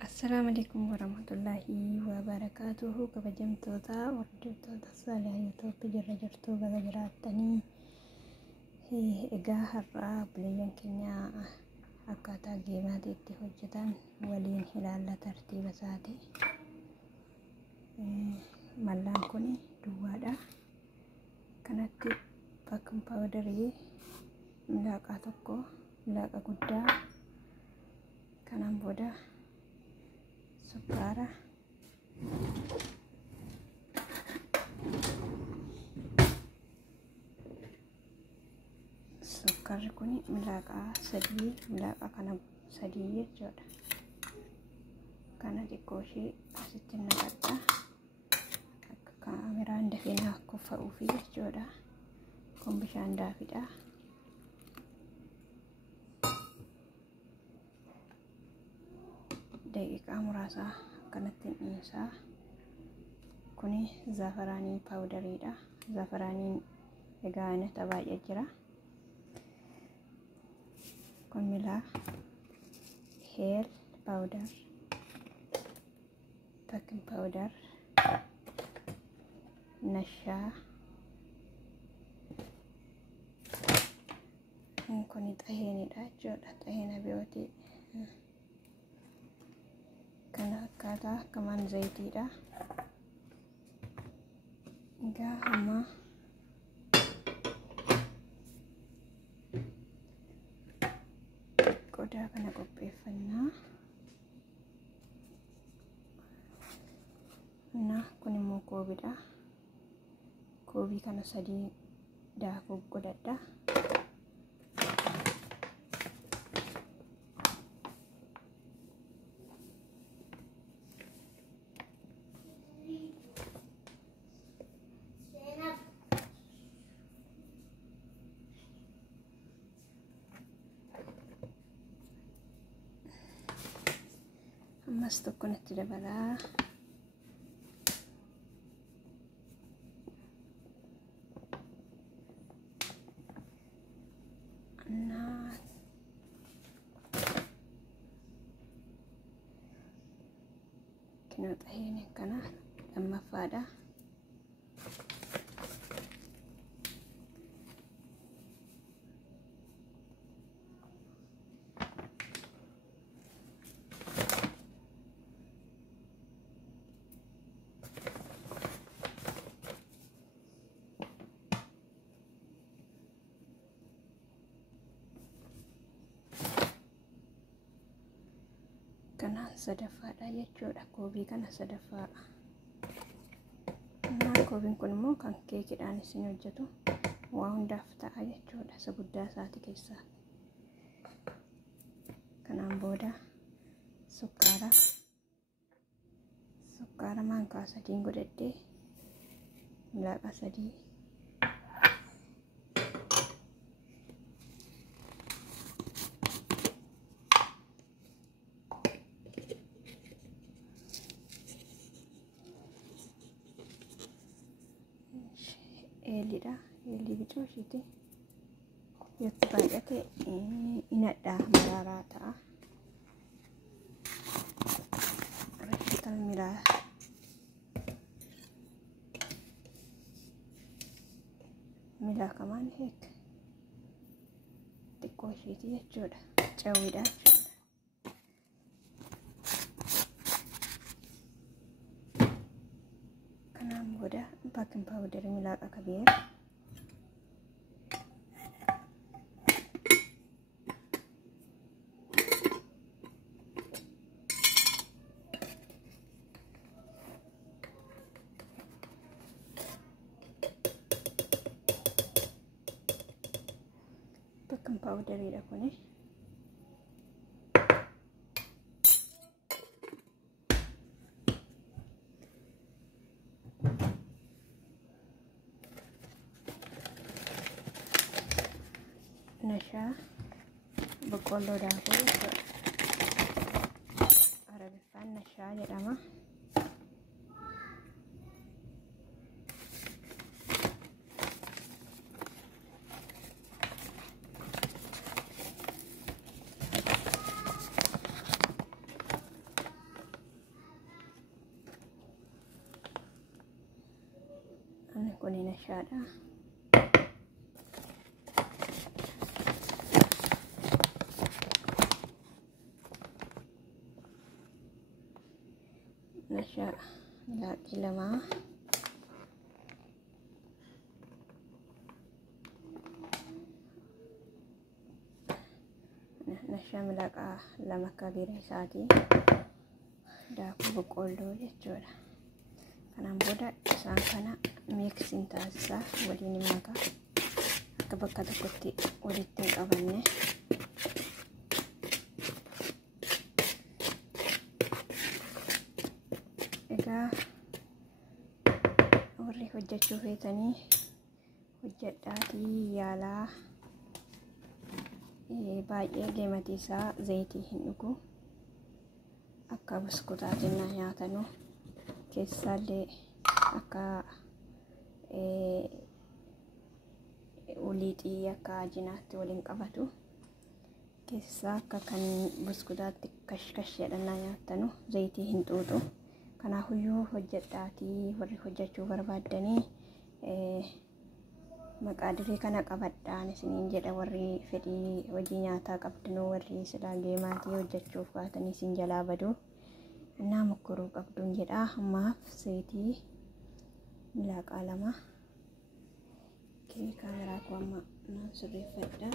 Assalamualaikum warahmatullahi wabarakatuh. Kabajamtoota hordoftoota saalaan YouTube jirra jirtu baga jiraattanii. Egaa har'aa buleeyyan keenya akkaataa geemaatti itti hojjetan waliin ilaalla tartiiba isaati. Mallaan kun duwwaadha. Kanatti baking powderii milaaqaa tokko, milaaqa guddaa, kanaan booda sukkaara, sukkaarri kun milaaqaa sadii, milaaqa kana sadii jechuudha. Kana xiqqoo ishee asitti naqadha akka kaameraan dafee naaf kuffa'uufi jechuudha. Kun bishaan daafidha. Daqiiqaa muraasa akkanatti dhiisaa. Kuni zaafaraanii paawudariidha. Zaafaraaniin egaa aanota baay'ee jira. Kun milaa, heel paawudar, baking powder, nashaa, kun xaheenidha jechuudha. Xaheena biyyootii kana akkaataa akkamaan zayitiidha. Egaa amma qodaa kana qopheeffannaa. Kun immoo koobiidha. Koobii kana sadii daakuu godhadha. Ammas tokko natti dabalaa. Kinoo xaheene kana lammaffaadha. Kanaan sadaffaadha jechuudha. Koobii kana sadaffaa. Koobiin kun immoo kan keekidhaan isin hojjetu waa hundaaf ta'a jechuudha. Isa guddaa isaati keessaa. Kanaan booda sukkaara maankaa sadiin godhadhee milaaqa sadii, eelidha. Eelii bicuu ishiiti yotti baay'ate inadhaa maraaraa ta'a. Rashital milaa kamaan heek xiqqoo ishiiti jechuudha. Cawwiidha jechuudha. Kanaan booda baking powder milaaqa kabeer, baking powderiidha kuni. Nashaa boqqolloo daakuu jechuudha. Arabiffaan nashaa jedhama. Kuni nashaadha. Nashaa milaaqii lamaa. Nashaa milaaqaa lama akka bira isaatii. Daakuu boqqolloo jechuudha. Kanaan booda isaan kana miksiin taasisaa waliin makaa akka bakka tokkotti walitti hin qabanne. Egaa warri hojjechuu feetanii hojjedhaatii yaalaa. Baay'ee leematii isaa zayitii hin dhugu. Akka buskutaatiin nyaatanu keessaallee akka uliixii akka ajinaatti waliin qabatu. Keessaa akka kan buskutaatti kashkash jedhannaa nyaatanu zayitii hin xuuxu. Kanaafiyyuu hojjedhaatii warri hojjechuu barbaaddanii maqaa diree kana qabadhaan isiniin jedha. Warri fedhii hojii nyaataa qabdanuu warri silaa geemaatii hojjechuuf kaatanii isin jalaa badu. Innaa mokkoruu qabduun jedha. Ammaaf zayitii milaaqaa lama. Kaameraa koo amma naan sirreeffadha.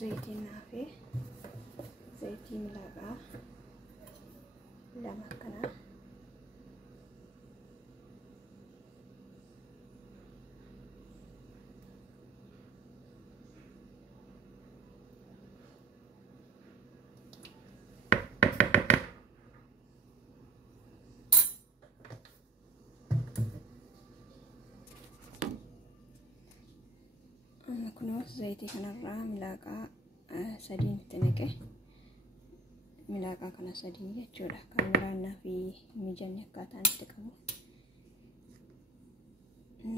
Zayitiin naafee zayitii milaaqaa lama kana. Kunoo zayitii kanarraa milaaqaa sadiin itti naqe. Milaaqaa kana sadii jechuudha. Kaameraan naafi mijanni akkaataan itti qabu.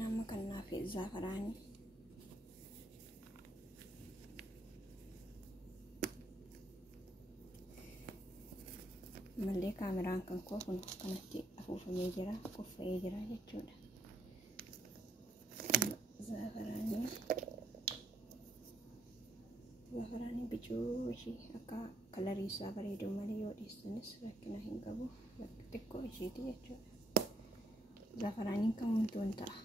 Nama kan naafi zaafaraanii. Mallee kaameraan kan koo kun kanatti afuufamee jira, kuffa'ee jira jechuudha. Zaafaraanii bicuu ishii akka kalarii isaa bareedu malee yoo dhiistanis rakkina hin qabu. Xiqqoo ishiiti jechuudha. Zaafaraaniin kamumtuu hin ta'a.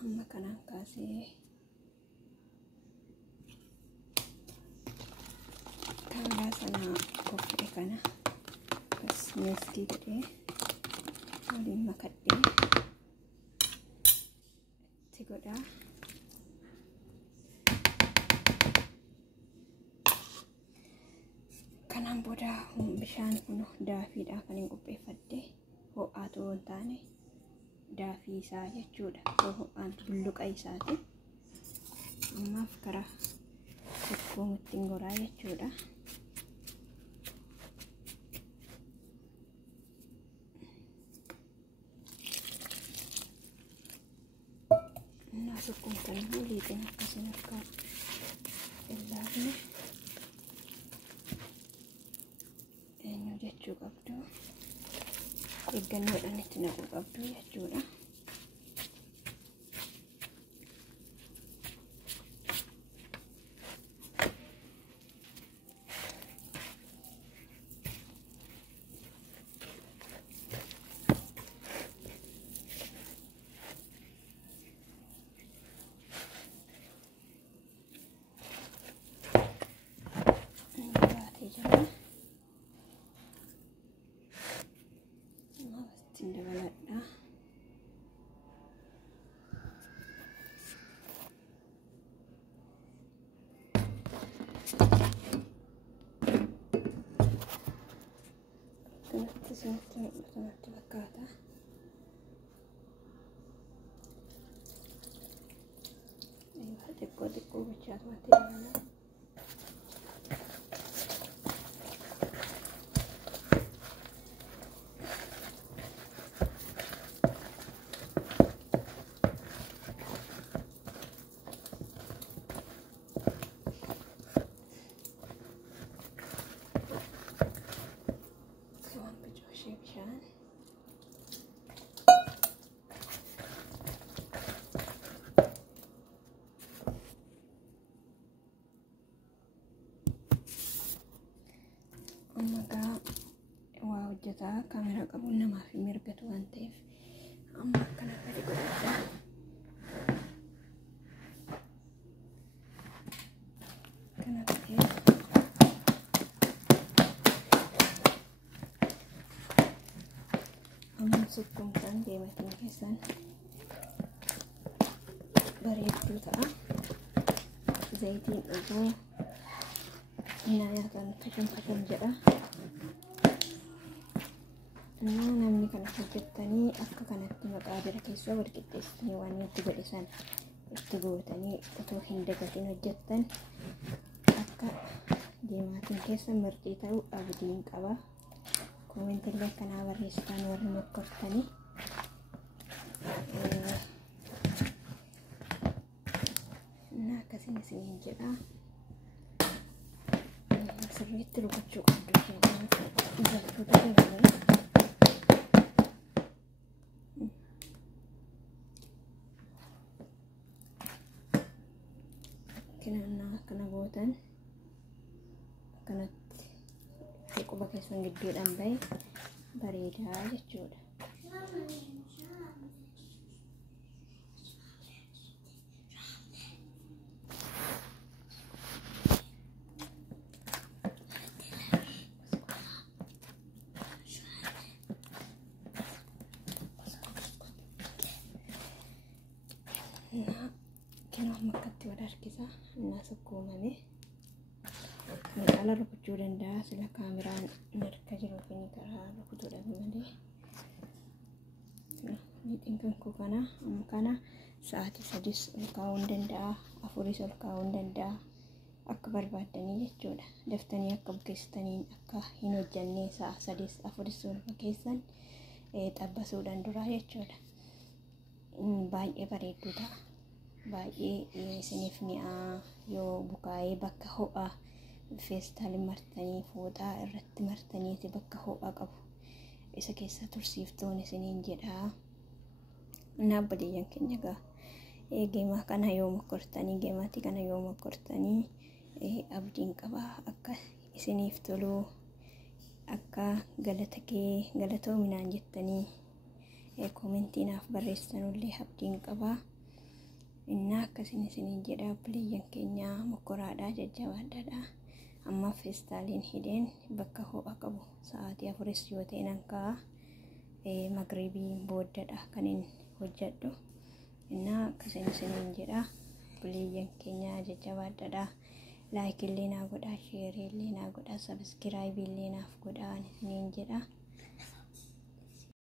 Amma kanaan kaasee kaameraa sana koffee kana as miskii godhee waliin makadhee itti godhaa. Kanaan booda bishaan kun daafiidhaa kan hin qopheeffadhe ho'aatu hin taane daafii isaa jechuudha. Ho'aan bulluqa isaati. Ammaaf karaa tokkoon ittiin goraa jechuudha. Innaa sukkumtanii liixin akkasiin akka illaafne eenyu jechuu qabdu. Eeggannoodhaan itti naquu qabdu jechuudha. Dabaladha. xiqqoo gochaa tumaatti dabala. Maka waa hojjetaa kaameraa qabuun namaaf hin mirgatu waan ta'eef amma akkana gadi godhachaa kana ta'ee amma sukkumtaan deematiin keessan bareedduu ta'a. Zayitiin dhuguu nyaatan kashum jedha. Namni kana hojjettanii akka kanatti maqaa bira keessaa wal qixxeessanii waan itti godhisan itti gootanii otoo hin dagatiin hojjettan akka deemaatiin keessa mirqii ta'uu abdiin qaba. Koomentillee akkanaa barreessitaan warri mokkortanii akkasiin isiniin jedha. Sirriitti rukutchuu qabdu jaltoota dabalee kinannaa akkana gootan akkanatti quba keessan gidduudhaan bahe bareedaa jechuudha. Kinaaf makkatti wal harkisa innaa sukkuumame miidhala rukuchuu danda'a sila kaameraan marka jiru fi karaa rukutuu dhabe malee miidhaan kan koo kana sa'aatii 3 ol kaa'uu hin danda'a 4 ol kaa'uu hin danda'a akka barbaaddanii jechuudha. Daftanii akka bukeessitaniin akka hin hojjannee sa'a 3 4 ol bukeessan xabbasuudhaan duraa jechuudha. Baay'ee bareedduu ta'a. Baay'ee isiniif mi'aa yoo bukaa'ee bakka ho'aa feestaalii martanii fooxaa irratti martanii bakka ho'aa qabu isa keessa tursiiftuun isiniin jedhaa. Naabboleeyyan keenya gaa geemaa kana yoo mokkortanii geemaatti kana yoo mokkortanii abdiin qabaa akka isiniif toluu akka galatoominaan jettanii koomentiinaaf barreessanullee abdiin qabaa. Innaa akkasiin isiniin jedhaa obboleeyyan keenya mokkoraadhaa jajjabaadhaadhaa. Amma feestaaliin hidheen bakka ho'a qabu sa'aatii 4 yoo ta'e nan kaa'a. Magriibiin booddadha kan hin hojjedhu. Innaa akkasiin isiniin jedhaa obboleeyyan keenya jajjabaadhaadhaa. Laayikillee naa godhaa, sheeriillee naa godhaa, sabiskiraayibiillee naaf godhaa isiniin jedhaa.